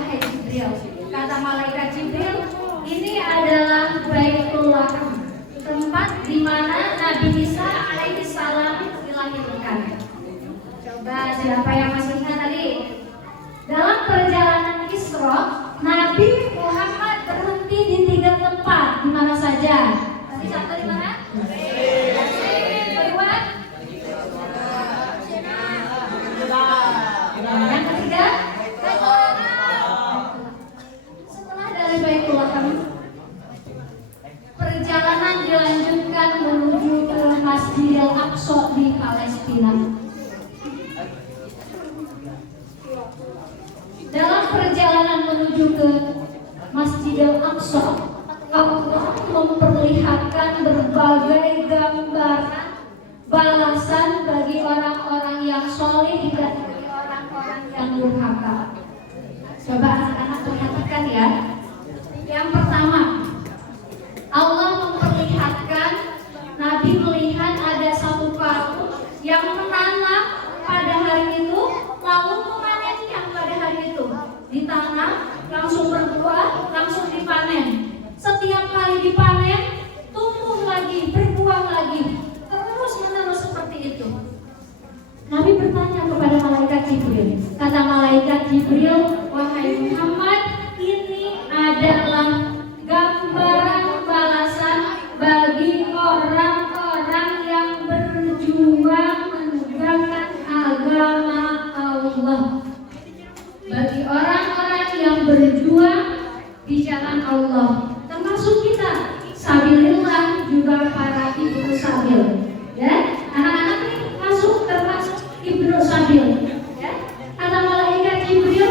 wahai Jibril. Kata malaikat Jibril, ini adalah Baitullah, tempat di mana Nabi Isa alaihi salam dilahirkan. Coba siapa yang masih ingat tadi? Dalam perjalanan Isra, Nabi Muhammad berhenti di 3 tempat. Di mana saja? Tadi satu di mana? Kedua? Yang ketiga? Setelah dari Baitullah, perjalanan dilanjutkan menuju ke Masjidil Aqsa di Palestina. Dalam perjalanan menuju ke Masjidil Aqsa, Allah memperlihatkan berbagai gambaran balasan bagi orang-orang yang soleh dan bagi orang-orang yang durhaka. Coba anak-anak perhatikan ya. Yang pertama, Allah memperlihatkan, Nabi melihat ada satu kaum yang menanam pada hari itu, lalu memanennya pada hari itu. Ditanam, langsung berbuah, langsung dipanen. Setiap kali dipanen, tumbuh lagi, berbuah lagi, terus menerus seperti itu. Nabi bertanya kepada malaikat Jibril. Kata malaikat Jibril, wahai Muhammad, ini adalah gambaran balasan bagi orang-orang yang berjuang menegakkan agama Allah. Bagi orang-orang yang berjuang di jalan Allah, termasuk kita, sabilillah, juga para ibnu sabil. Ya, anak-anak ini masuk termasuk ibnu sabil. Ya, kata malaikat Jibril,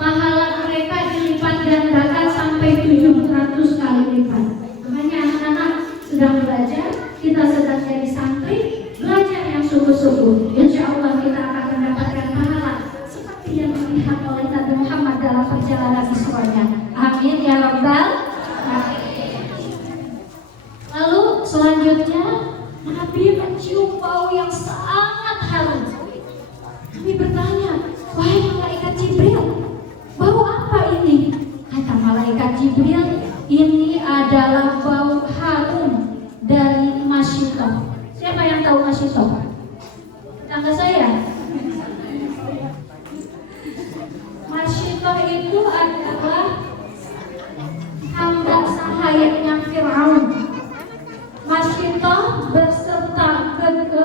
pahala mereka dilipat gandakan sampai 700 kali lipat. Makanya anak-anak sedang belajar, kita sedang jadi santri, belajar yang sungguh-sungguh. Insya Allah kita akan mendapatkan pahala seperti yang dilihat oleh Nabi Muhammad dalam perjalanan Isra-nya. Amin ya Rabbal alamin. Lalu selanjutnya Nabi mencium bau yang sangat harum. Nabi bertanya, wahai malaikat Jibril, bau apa ini? Kata malaikat Jibril, ini adalah bau harum dari masyitoh. Siapa yang tahu masyitoh? Tetangga saya. Masyitoh itu adalah hamba sahayanya Fir'aun. Masyitoh beserta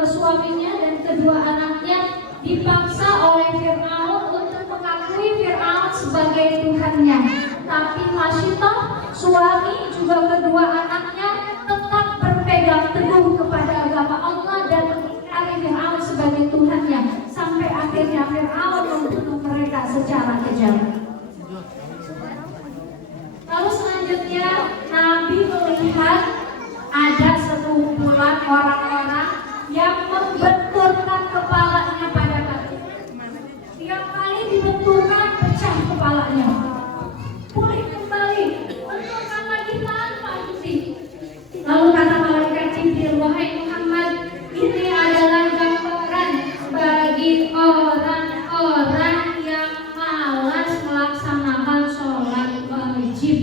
suaminya dan kedua anaknya dipaksa oleh Fir'aun untuk mengakui Fir'aun sebagai Tuhannya. Tapi Masyitoh, suami juga kedua anaknya, tetap berpegang teguh kepada agama Allah dan mengingkari Fir'aun sebagai Tuhannya. Sampai akhirnya Fir'aun membunuh mereka secara kejam. Lalu selanjutnya Nabi melihat ada sekumpulan orang-orang yang membenturkan kepalanya pada batu. Tiap kali dibenturkan, pecah kepalanya. Pulih kembali, benturkan lagi tanpa henti. Lalu kata malaikat Jibril, wahai Muhammad, ini adalah gambaran bagi orang-orang yang malas melaksanakan sholat wajib.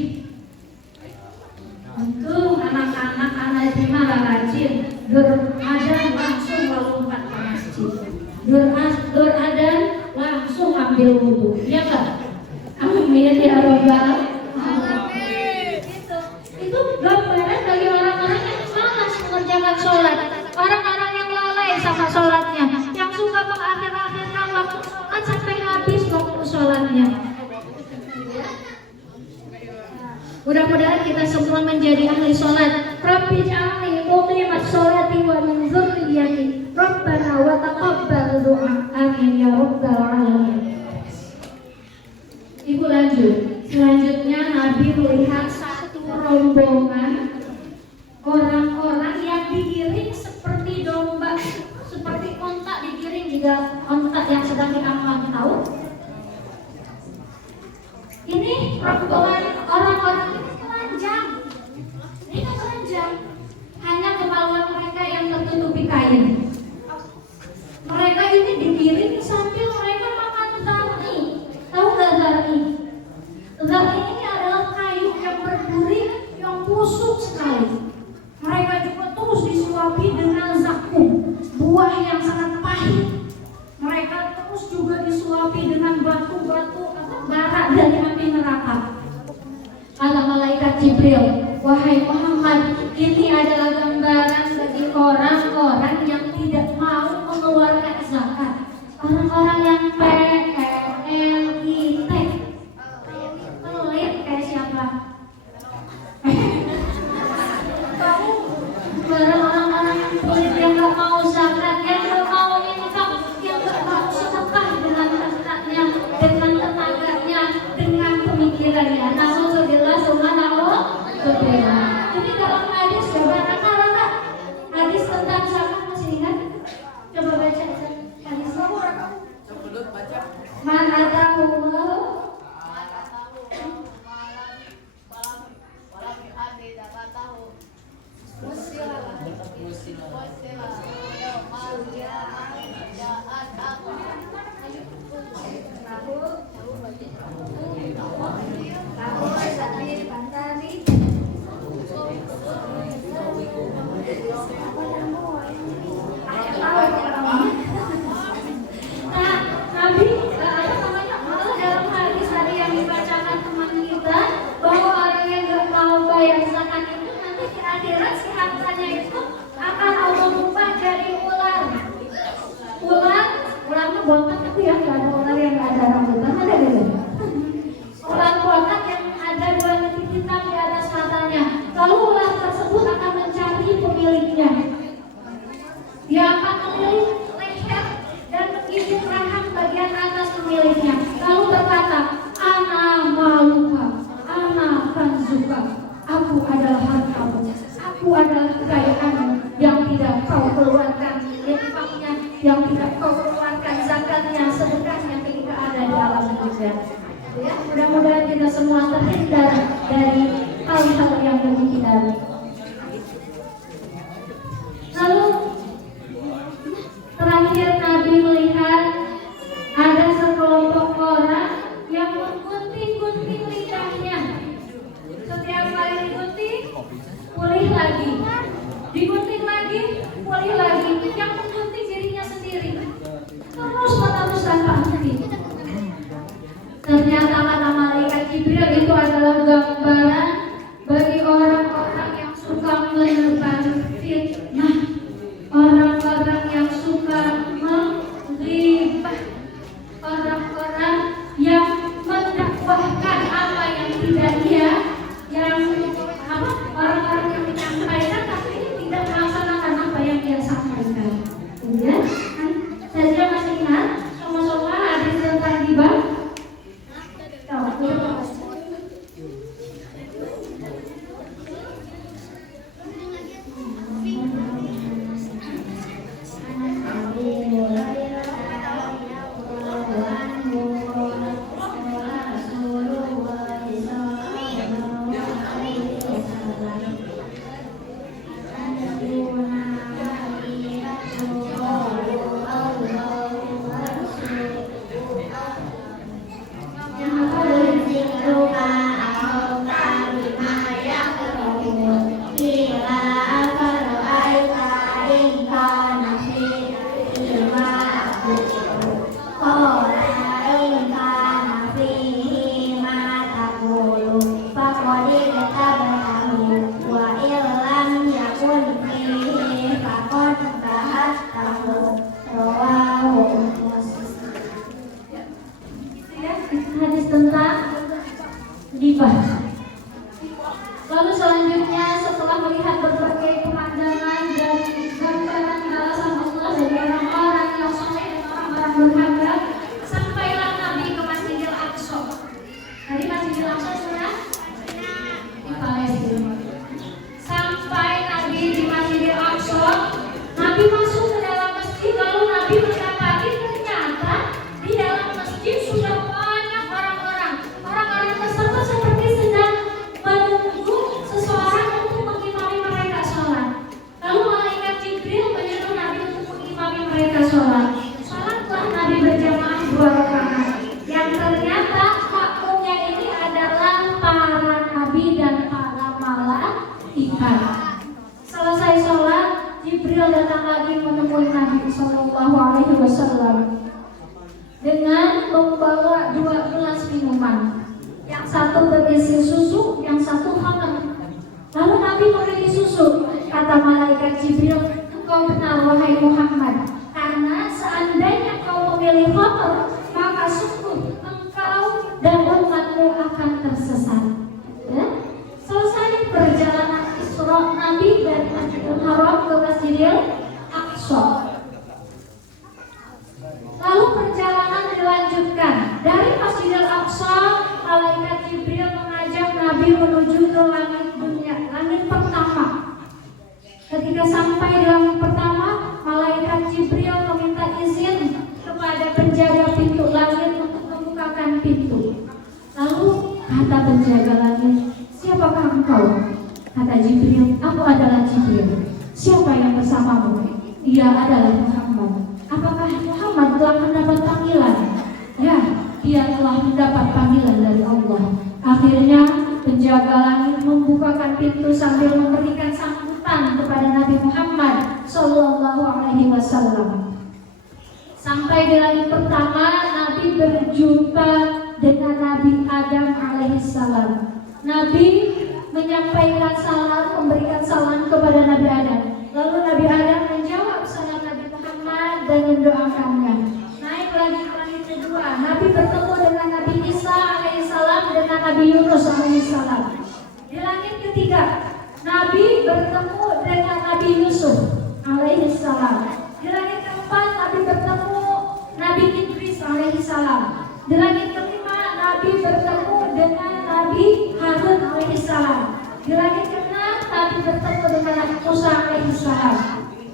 Untuk anak-anak anak terima rajin, adzan langsung melompat ke masjid. Adzan langsung ambil wudhu, ya kan? Amin ya Rabbal alamin. Itu gambaran bagi orang-orang yang malas mengerjakan sholat, orang-orang yang lalai sama sholatnya, yang suka mengakhir-akhirkan waktu sholat sampai habis waktu sholatnya. Mudah-mudahan kita semua menjadi ahli sholat. Rabbi ja'alni muqimat sholati wa min dzurriyyati Rabbana wa taqabbal du'a. Amin ya Rabbal alamin. Ibu lanjut. Selanjutnya Nabi melihat satu rombongan orang-orang yang digiring seperti domba, seperti onta digiring juga onta yang sedang diamankan, tahu? Ini rombongan orang-orang ini telanjang. Ini telanjang. Hanya kemaluan mereka yang tertutupi kain. Mereka ini digiring sambil mereka makan tari. Tahu nggak tari? wahai Muhammad, ini adalah gambaran bagi orang-orang yang tidak mau mengeluarkan zakat. Orang-orang yang PLIT. Pelit kayak siapa? Orang-orang yang pelit, yang gak mau zakat, yang gak mau infak, yang gak mau sedekah dengan hartanya, dengan tenaganya, dengan pemikirannya. Naudzubillah, subhanallah. Ini dalam hadis, coba raka hadis tentang zakat masih ingat? Coba baca hadis. Mana tahu? Botak itu ya, nggak ada ular yang nggak ada rambutan, ada gitu. Ular botak yang ada 2 titik hitam di atas matanya. Lalu ular tersebut akan mencari pemiliknya. Dia akan memilih leher dan menggigit rahang bagian atas pemiliknya. Lalu berkata, ana maluka, ana kanzuka. Aku adalah hartamu, aku adalah kekayaanmu yang tidak kau keluarkan infaknya, yang tidak kau keluarkan zakatnya, sedekahnya ketika ada di alam dunia. Ya, mudah-mudahan kita semua terhindar dari hal-hal yang demikian. Lalu terakhir Nabi melihat ada sekelompok orang yang menggunting-gunting lidahnya. Setiap kali digunting, pulih lagi. Digunting lagi, pulih lagi. Yang menggunting dirinya sendiri. Terus menerus tanpa henti. Ternyata kata malaikat Jibril itu adalah gambaran bagi orang-orang yang suka menebar fitnah, orang-orang yang suka menggibah, orang-orang yang mendakwahkan apa yang tidak dia, orang-orang yang menyampaikan tapi tidak melaksanakan apa yang dia sampaikan. Ya, saya masih ingat sama-sama hadis tentang ghibah. malaikat Jibril, engkau benar wahai Muhammad, karena seandainya kau memilih kotor, maka sungguh engkau dan umatmu akan tersesat. Ya? Selesai perjalanan Isra Nabi dari Masjidil Haram ke Masjidil Aqsa. Lalu perjalanan dilanjutkan. Dari Masjidil Aqsa, malaikat Jibril mengajak Nabi menuju ke langit dunia, langit pertama. Ketika sampai di langit pertama, malaikat Jibril meminta izin kepada penjaga pintu langit untuk membukakan pintu. Lalu kata penjaga langit, siapakah engkau? Kata Jibril, aku adalah Jibril. Siapa yang bersamamu? Ia adalah Muhammad. Apakah Muhammad telah mendapat panggilan? Ya, dia telah mendapat panggilan dari Allah. Akhirnya penjaga langit membukakan pintu sambil memberikan sambutan kepada Nabi Muhammad Sallallahu Alaihi Wasallam. Sampai di langit pertama, Nabi berjumpa dengan Nabi Adam alaihissalam. Nabi menyampaikan salam, memberikan salam kepada Nabi Adam. Lalu Nabi Adam menjawab salam Nabi Muhammad dan mendoakannya. Naik lagi ke langit kedua, Nabi bertemu dengan Nabi Isa alaihissalam dengan Nabi Yunus alaihissalam. Di langit ketiga, Nabi bertemu dengan Nabi Yusuf alaihissalam. Di langit keempat, Nabi bertemu Nabi Idris alaihissalam. Di langit kelima, Nabi bertemu dengan Nabi Harun alaihissalam. Di langit keenam, Nabi bertemu dengan Nabi Musa alaihissalam.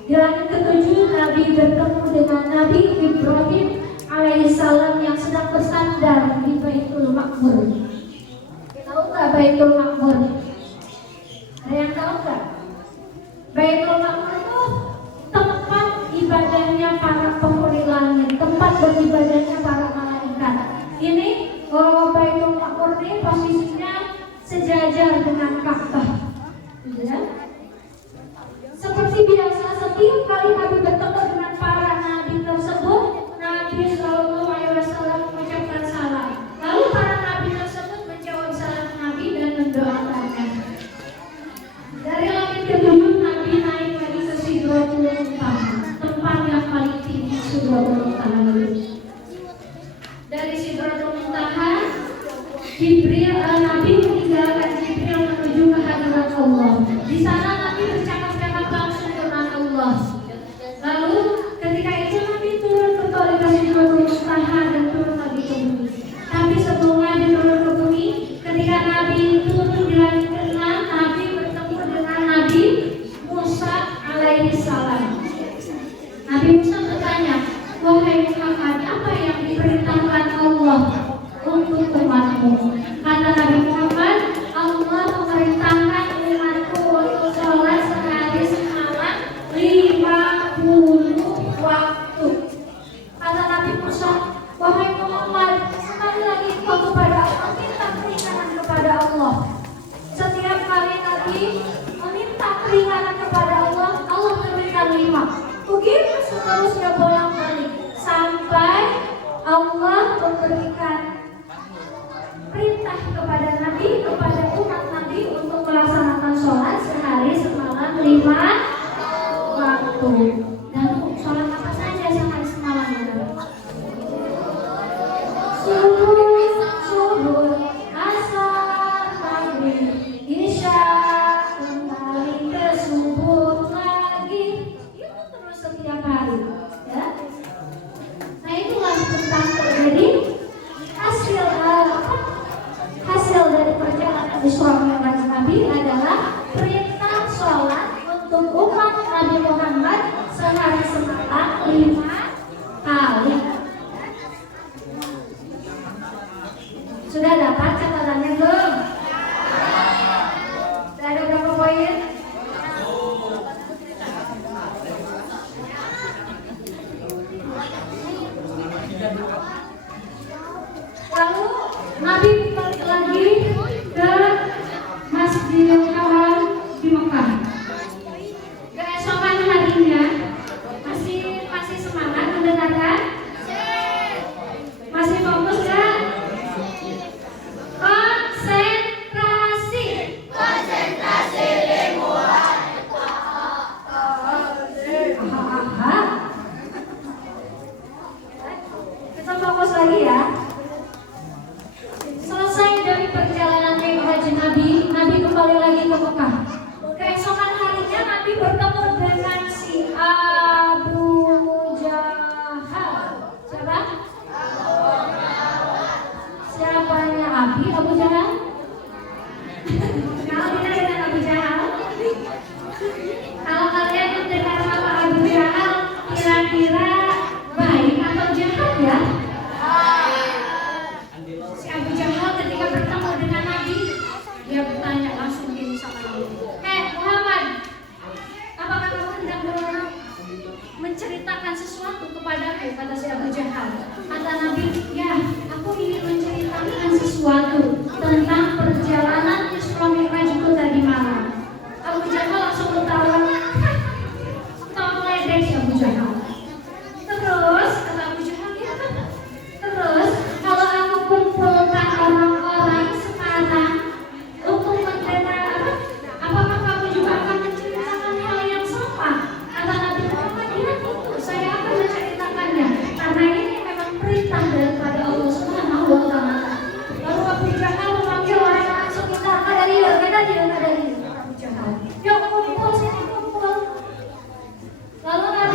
Di langit ketujuh, Nabi bertemu dengan Nabi Ibrahim alaihissalam yang sedang bersandar di Baitul Maqmur. Tahu nggak Baitul Maqmur? Ada yang tahu nggak? Baitul Maqmur itu tempat ibadahnya para penghuni langit, tempat beribadahnya para malaikat. Ini Baitul Maqmur ini posisinya sejajar dengan Ka'bah, ya. Seperti biasa, setiap kali Nabi bertemu dengan para nabi tersebut, Nabi Shallallahu Alaihi Wasallam mengucapkan salam. Lalu para nabi tersebut menjawab salam Nabi dan mendoakannya. Dari langit ketujuh, Nabi naik lagi ke Sidratul Muntaha, tempat yang paling tinggi Sidratul Muntaha. Dari Sidratul Muntaha, Nabi meninggalkan Jibril menuju ke hadirat Allah. Di sana Nabi bercakap-cakap langsung dengan Allah. Lalu ketika itu Nabi turun kembali ke Sidratul Muntaha dan turun lagi ke bumi. Tapi sebelum Nabi turun ke bumi, ketika Nabi turun di langit ke-6, Nabi bertemu dengan Nabi Musa alaihissalam. Nabi Musa bertanya, wahai Muhammad, apa yang diperintahkan Allah untuk umatmu? Kata Nabi Muhammad, Allah memerintahkan umatku untuk sholat sehari semalam 50 waktu. Kata Nabi Musa, wahai Muhammad, sekali lagi engkau kepada Allah minta keringanan kepada Allah. Setiap kali Nabi meminta keringanan kepada Allah, Allah berikan 5. Begitu seterusnya bolak-balik sampai Allah memberikan perintah kepada Nabi, kepada umat Nabi untuk melaksanakan sholat sehari semalam 5 waktu. Dan sholat apa saja sehari semalam? Subuh, asar, maghrib, isya, kembali ke subuh lagi. Itu terus setiap hari, ya. Nah itulah tentang jadi hasil dari perjalanan Isra Mi'raj Nabi adalah perintah sholat untuk umat Nabi Muhammad sehari semalam 5 kali. Sudah dapat catatannya belum? Sudah ada berapa poin? Lalu Nabi balik lagi ke Masjidil Haram di Mekah. Keesokan harinya masih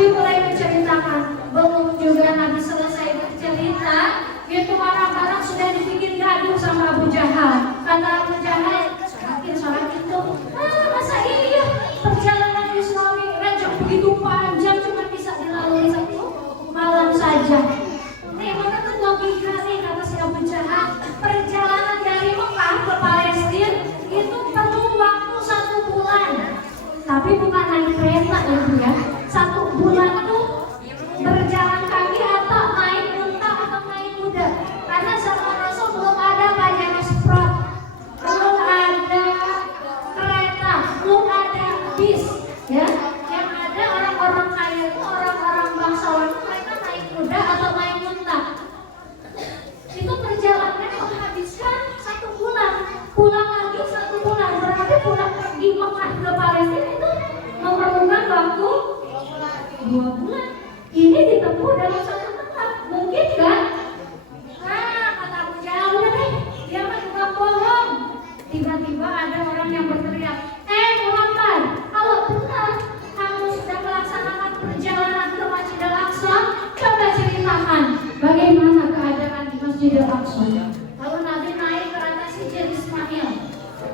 Nabi mulai menceritakan. Belum juga Nabi selesai bercerita, itu orang-orang sudah dibikin gaduh sama Abu Jahal. Kata Abu Jahal, sholat itu, masa iya perjalanan Islami raja begitu panjang cuma bisa dilalui satu malam saja. Nih mana tuh logika nih kata si Abu Jahal, perjalanan dari Mekah ke Palestina itu perlu waktu 1 bulan. Tapi bukan naik kereta ya, 1 bulan tuh berjalan kaki atau naik unta atau naik kuda. Karena zaman Rasul belum ada Pajero Sprot, belum ada kereta, belum ada bis, ya. Yang ada orang-orang kaya itu orang-orang bangsawan itu mereka naik kuda atau naik unta. Itu perjalanannya menghabiskan 1 bulan, pulang lagi 1 bulan. Berarti pulang di Mekah ke Palestina itu memerlukan waktu 2 bulan. Ini ditempuh dalam 1 tempat, mungkin kan? Nah, kata Abu Jahal, udah deh, dia mah tukang bohong. Tiba-tiba ada orang yang berteriak, Muhammad, kalau benar kamu sudah melaksanakan perjalanan ke Masjidil Aqsa, coba ceritakan bagaimana keadaan di Masjidil Aqsa. Lalu Nabi naik ke atas Hijr Ismail.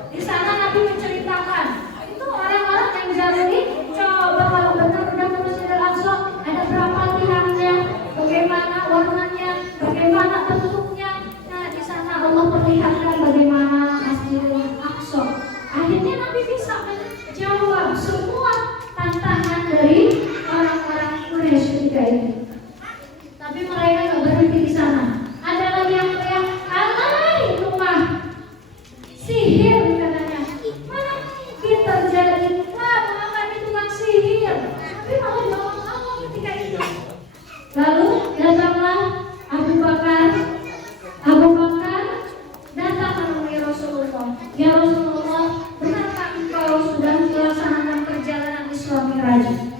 Di sana Nabi menceritakan, itu orang-orang yang jalani, coba kalau benar udah ke Masjidil Aqsa, ada berapa tiangnya, bagaimana warnanya, bagaimana bentuknya. Nah, di sana Allah perlihatkan bagaimana Masjidil Aqsa. Akhirnya Nabi bisa menjawab semua tantangan dari orang-orang Quraisy ketika itu. Tapi mereka nggak berhenti di sana. Ada lagi yang teriak, alay itu mah sihir katanya. Mana mungkin terjadi? Wah, Muhammad itu kan sihir. Tapi malah jawab Allah ketika itu. Lalu datanglah Abu Bakar datang menemui Rasulullah. Ya Rasulullah, benarkah engkau sudah melaksanakan perjalanan Isra Mi'raj?